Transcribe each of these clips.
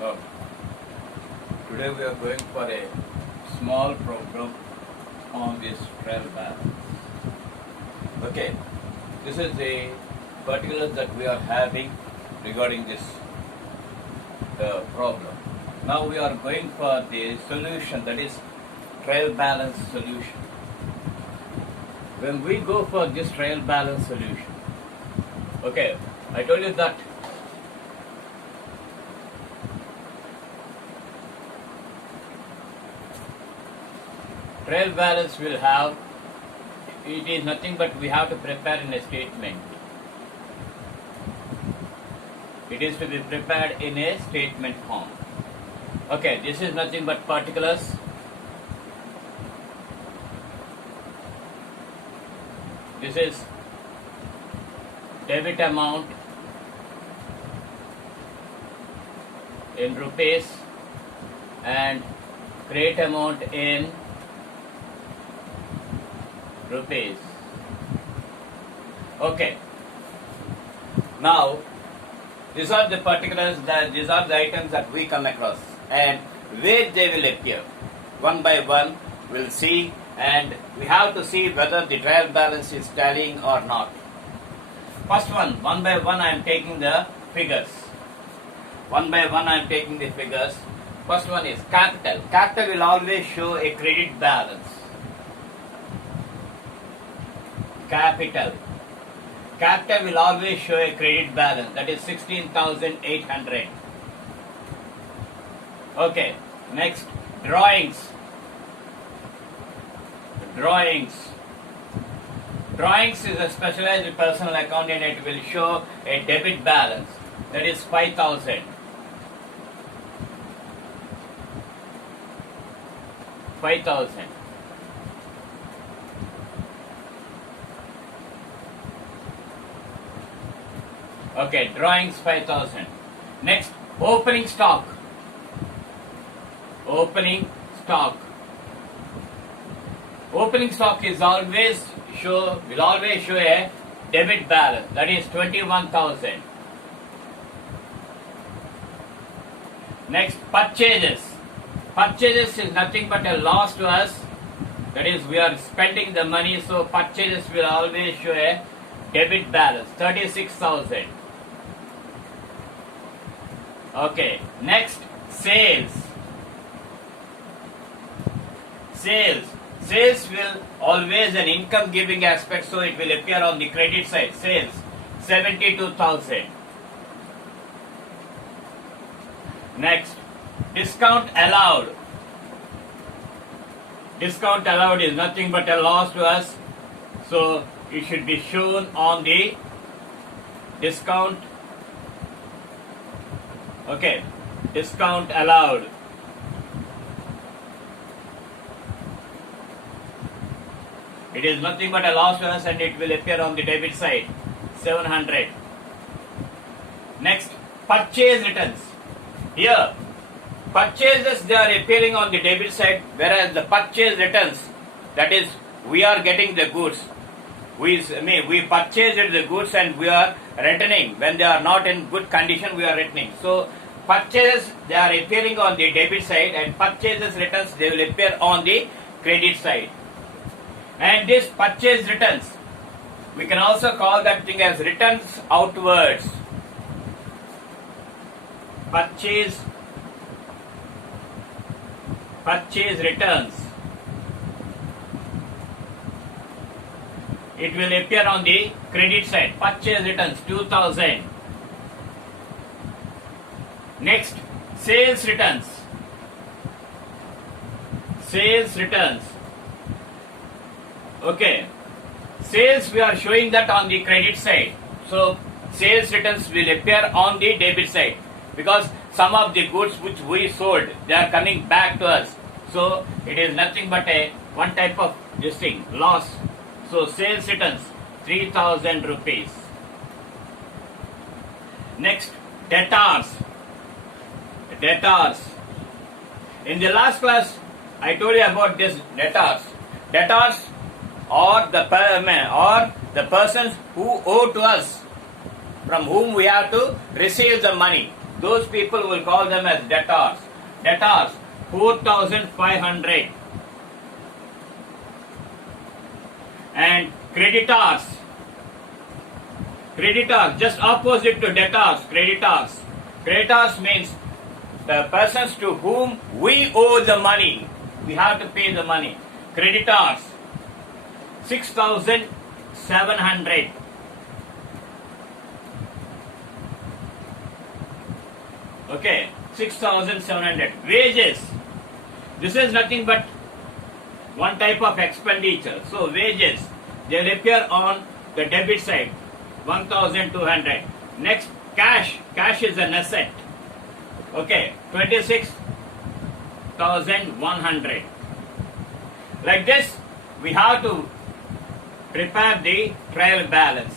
Okay. Today we are going for a small program on this trial balance. Okay, this is the particulars that we are having regarding this problem. Now we are going for the solution, that is trial balance solution. When we go for this trial balance solution, okay, I told you that trial balance will have, it is nothing but we have to prepare in a statement. It is to be prepared in a statement form. Okay, this is nothing but particulars. This is debit amount in rupees and credit amount in rupees. Okay. Now, these are the particulars, these are the items that we come across and where they will appear. One by one we'll see, and we have to see whether the trial balance is tallying or not. First one by one I am taking the figures. One by one I am taking the figures. First one is capital. Capital will always show a credit balance. Capital will always show a credit balance, that is 16,800. Okay, next, drawings is a specialized personal account and it will show a debit balance, that is 5,000. Okay, drawings 5,000. Next, opening stock. Opening stock is always will always show a debit balance, that is 21,000. Next, purchases. Purchases is nothing but a loss to us, that is we are spending the money, so purchases will always show a debit balance, 36,000. Okay, next, sales will always an income giving aspect, so it will appear on the credit side. Sales 72,000. Next, discount allowed is nothing but a loss to us, so it should be shown on the discount. Okay, discount allowed. It is nothing but a loss to us and it will appear on the debit side, 700. Next, purchase returns. Here, purchases they are appearing on the debit side, whereas the purchase returns, that is we are getting the goods. We purchased the goods and we are returning. When they are not in good condition, we are returning. So, purchases they are appearing on the debit side and purchases returns they will appear on the credit side. And this purchase returns, we can also call that thing as returns outwards. Purchase returns. It will appear on the credit side. Purchase returns 2,000. Next, sales returns. Okay, sales we are showing that on the credit side. So, sales returns will appear on the debit side because some of the goods which we sold, they are coming back to us. So, it is nothing but one type of this thing, loss. So, sales returns 3,000 rupees. Next, debtors. In the last class, I told you about this debtors. Debtors or the persons who owe to us, from whom we have to receive the money. those people will call them as debtors. Debtors 4,500. And creditors just opposite to debtors. Creditors means the persons to whom we owe the money. We have to pay the money. Creditors 6,700. Okay, 6,700. Wages. This is nothing but one type of expenditure. So wages, they will appear on the debit side, 1,200. Next, cash. Cash is an asset. Okay, 26,100. Like this, we have to prepare the trial balance.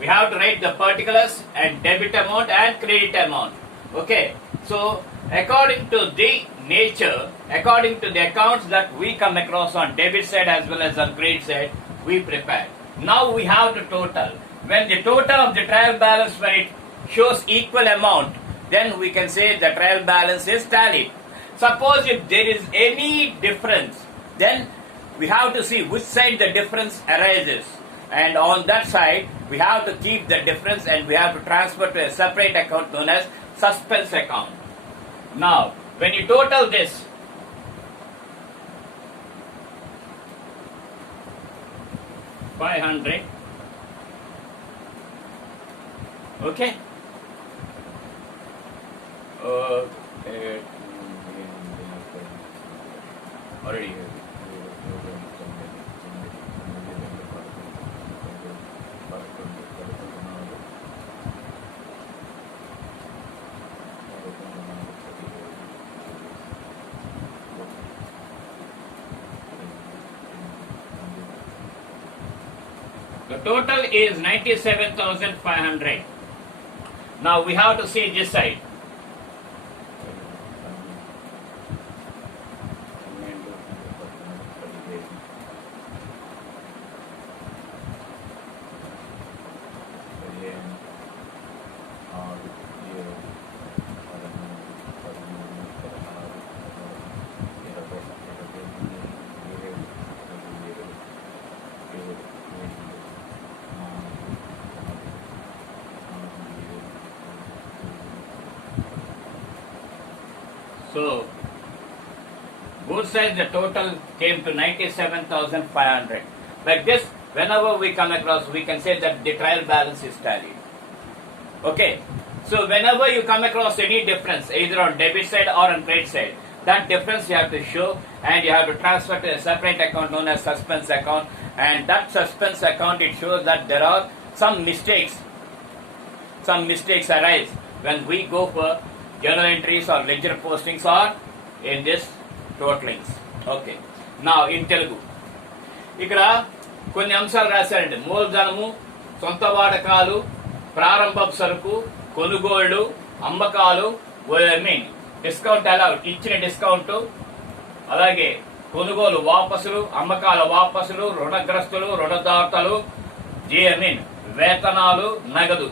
We have to write the particulars and debit amount and credit amount. Okay, so according to the nature, according to the accounts that we come across on debit side as well as on credit side, we prepare. Now we have the total. When the total of the trial balance, when it shows equal amount, then we can say the trial balance is tallied. Suppose if there is any difference, then we have to see which side the difference arises. And on that side, we have to keep the difference and we have to transfer to a separate account known as suspense account. Now, when you total this, $500, okay? Already. The total is 97,500. Now we have to see this side. So, both sides the total came to 97,500. Like this, whenever we come across, we can say that the trial balance is tallied. Okay. So, whenever you come across any difference, either on debit side or on credit side, that difference you have to show and you have to transfer to a separate account known as suspense account. And that suspense account, it shows that there are some mistakes. Some mistakes arise when we go for journal entries or ledger postings or in this totalings. Okay. Now in Telugu. ఇక్కడ కొన్ని అంశాలు రాశారండి. మూలధనము, సొంత వాడకాలు, ప్రారంభపు సరుకు, కొనుగోళ్లు, అమ్మకాలు, డిస్కౌంట్ అలౌడ్, ఇచ్చిన డిస్కౌంట్, అలాగే కొనుగోలు వాపసులు, అమ్మకాల వాపసులు, రుణగ్రస్తులు, రుణదాతలు, వేతనాలు, నగదు.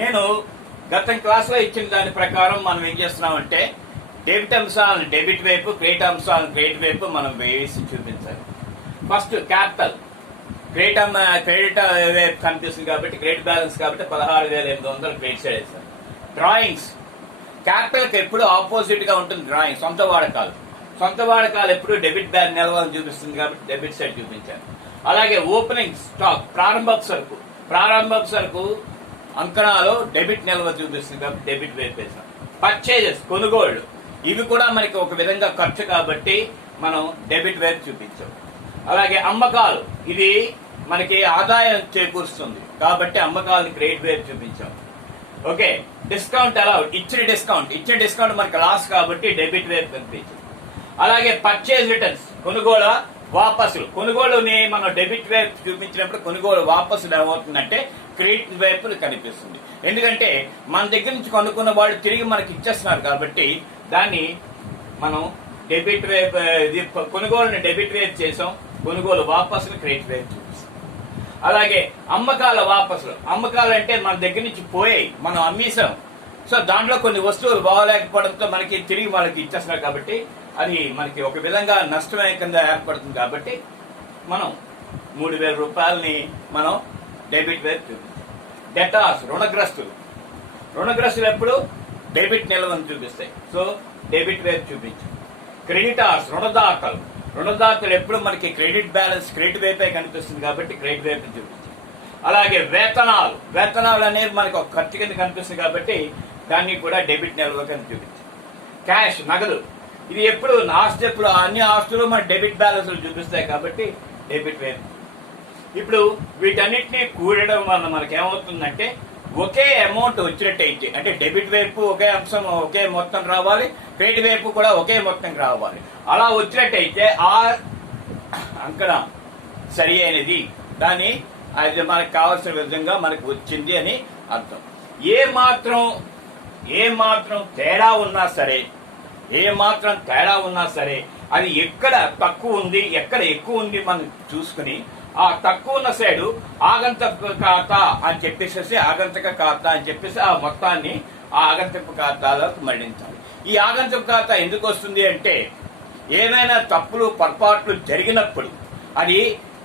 నేను గత క్లాస్లో ఇచ్చిన దాని ప్రకారం మనం ఏం చేస్తున్నామంటే డెబిట్ అంశాలను డెబిట్ వైపు, క్రెడిట్ అంశాలను క్రెడిట్ వైపు మనం వేసి చూపించాలి. ఫస్ట్ క్యాపిటల్ క్రెడిట్ వైపు కనిపిస్తుంది కాబట్టి క్రెడిట్ బ్యాలెన్స్ కాబట్టి 16,800 క్రెడిట్ సైడ్ వేస్తాను. డ్రాయింగ్స్ క్యాపిటల్కి ఎప్పుడు ఆపోజిట్ గా ఉంటుంది డ్రాయింగ్. సొంత వాడకాలు ఎప్పుడు డెబిట్ బ్యాలెన్స్ నిల్వలను చూపిస్తుంది కాబట్టి డెబిట్ సైడ్ చూపించాను. అలాగే ఓపెనింగ్ స్టాక్ ప్రారంభపు సరుకు అంకణాలు డెబిట్ నిల్వ చూపిస్తుంది కాబట్టి డెబిట్ వైపు వేసాం. పర్చేజెస్ కొనుగోళ్లు ఇవి కూడా మనకి ఒక విధంగా ఖర్చు కాబట్టి మనం డెబిట్ వైపు చూపించాం. అలాగే అమ్మకాలు ఇది మనకి ఆదాయం చేకూరుస్తుంది కాబట్టి అమ్మకాలను క్రెడిట్ వైపు చూపించాం. ఓకే. డిస్కౌంట్ అలౌడ్, ఇచ్చిన డిస్కౌంట్ మనకి లాస్ కాబట్టి డెబిట్ వైపు కనిపించింది. అలాగే పర్చేజ్ రిటర్న్స్ కొనుగోలు కొనుగోలుని మనం డెబిట్ వైపు చూపించినప్పుడు కొనుగోలు వాపసులు ఏమవుతుందంటే క్రెడిట్ వైపు కనిపిస్తుంది. ఎందుకంటే మన దగ్గర నుంచి కొనుక్కున్న వాళ్ళు తిరిగి మనకి ఇచ్చేస్తున్నారు కాబట్టి దాన్ని మనం డెబిట్ వైపు కొనుగోలుని డెబిట్ వైపు చేసాం, కొనుగోలు వాపసులు క్రెడిట్ వైపు చూపిస్తాం. అలాగే అమ్మకాల వాపసులు. అమ్మకాలు అంటే మన దగ్గర నుంచి పోయాయి, మనం అమ్మేసాం. సో దాంట్లో కొన్ని వస్తువులు బాగోలేకపోవడంతో మనకి తిరిగి వాళ్ళకి ఇచ్చేస్తున్నారు కాబట్టి అది మనకి ఒక విధంగా నష్టమే కింద ఏర్పడుతుంది. కాబట్టి మనం 3,000 రూపాయలని మనం డెబిట్ వైపు చూపించాం. డెటార్స్ రుణగ్రస్తులు. రుణగ్రస్తులు ఎప్పుడు డెబిట్ నిల్వను చూపిస్తాయి. సో డెబిట్ వైపు చూపించాం. క్రెడిటార్స్ రుణదాతలు. రుణదాతలు ఎప్పుడు మనకి క్రెడిట్ బ్యాలెన్స్ క్రెడిట్ వైపే కనిపిస్తుంది కాబట్టి క్రెడిట్ వైపు చూపించాం. అలాగే వేతనాలు. వేతనాలు అనేవి మనకి ఒక ఖర్చు కింద కనిపిస్తుంది కాబట్టి దాన్ని కూడా డెబిట్ నిల్వ కింద చూపించాం. క్యాష్ నగదు. ఇది ఎప్పుడు ఎప్పుడు అన్ని ఆస్తులు మన డెబిట్ బ్యాలెన్స్లు చూపిస్తాయి కాబట్టి డెబిట్ వైపు. ఇప్పుడు వీటన్నిటినీ కూడడం వల్ల మనకి ఏమవుతుందంటే ఒకే అమౌంట్ వచ్చినట్టయితే, అంటే డెబిట్ వైపు ఒకే అంశం ఒకే మొత్తం రావాలి, క్రెడిట్ వైపు కూడా ఒకే మొత్తం రావాలి. అలా వచ్చినట్టయితే ఆ అంకణ సరి అయినది, దాన్ని అది మనకు కావాల్సిన విధంగా మనకు వచ్చింది అని అర్థం. ఏ మాత్రం తేడా ఉన్నా సరే అది ఎక్కడ తక్కువ ఉంది ఎక్కడ ఎక్కువ ఉంది మనం చూసుకుని ఆ తక్కువ ఉన్న సైడు ఆగంతక ఖాతా అని చెప్పేసి ఆ మొత్తాన్ని ఆ ఆగంతక ఖాతాలోకి మళ్లించాలి. ఈ ఆగంతక ఖాతా ఎందుకు వస్తుంది అంటే ఏమైనా తప్పులు పొరపాట్లు జరిగినప్పుడు అది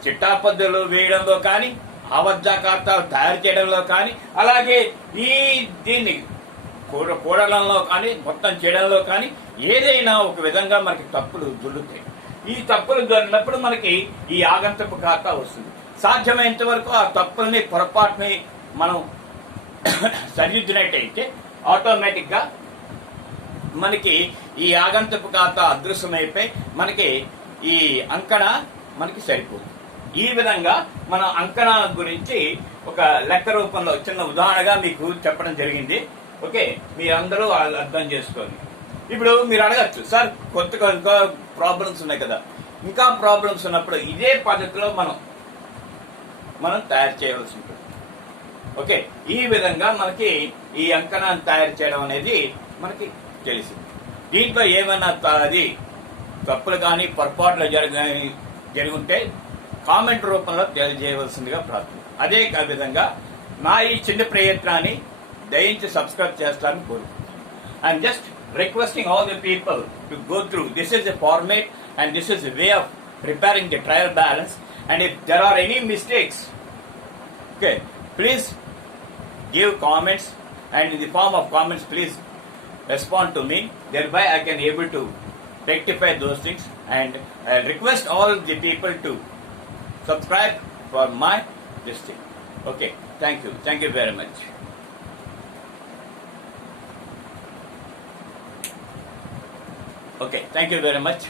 చిట్టా పద్ధతులు వేయడంలో కానీ ఆబద్ధ ఖాతాలు తయారు చేయడంలో కానీ అలాగే దీన్ని కూడడంలో కానీ మొత్తం చేయడంలో కానీ ఏదైనా ఒక విధంగా మనకి తప్పులు దొరుకుతాయి. ఈ తప్పులు దొరికినప్పుడు మనకి ఈ ఆగంతపు ఖాతా వస్తుంది. సాధ్యమైనంత వరకు ఆ తప్పుల్ని పొరపాటుని మనం సరిదిద్దినట్టయితే ఆటోమేటిక్ గా మనకి ఈ ఆగంతపు ఖాతా అదృశ్యమైపోయి మనకి ఈ అంకణ మనకి సరిపోతుంది. ఈ విధంగా మనం అంకణ గురించి ఒక లెక్క రూపంలో చిన్న ఉదాహరణగా మీకు చెప్పడం జరిగింది. ఓకే, మీరందరూ అర్థం చేసుకోండి. ఇప్పుడు మీరు అడగచ్చు, సార్ కొత్తగా ఇంకా ప్రాబ్లమ్స్ ఉన్నాయి కదా, ఇంకా ప్రాబ్లమ్స్ ఉన్నప్పుడు ఇదే పద్ధతిలో మనం తయారు చేయవలసి ఉంటుంది. ఓకే, ఈ విధంగా మనకి ఈ అంకణాన్ని తయారు చేయడం అనేది మనకి తెలిసింది. దీంట్లో ఏమైనా అది తప్పులు కానీ పొరపాట్లు జరుగుంటే కామెంట్ రూపంలో తెలియజేయవలసిందిగా ప్రార్థన. అదే విధంగా నా ఈ చిన్న ప్రయత్నాన్ని దయించి సబ్స్క్రైబ్ చేస్తారని కోరుకుంటున్నాను. I'm just requesting all the people to go through. This is a format and this is a way of preparing the trial balance, and if there are any mistakes, okay, please give comments, and in the form of comments please respond to me. Thereby I can able to rectify those things, and I request all the people to subscribe for my this thing. Okay, thank you very much. Okay, thank you very much.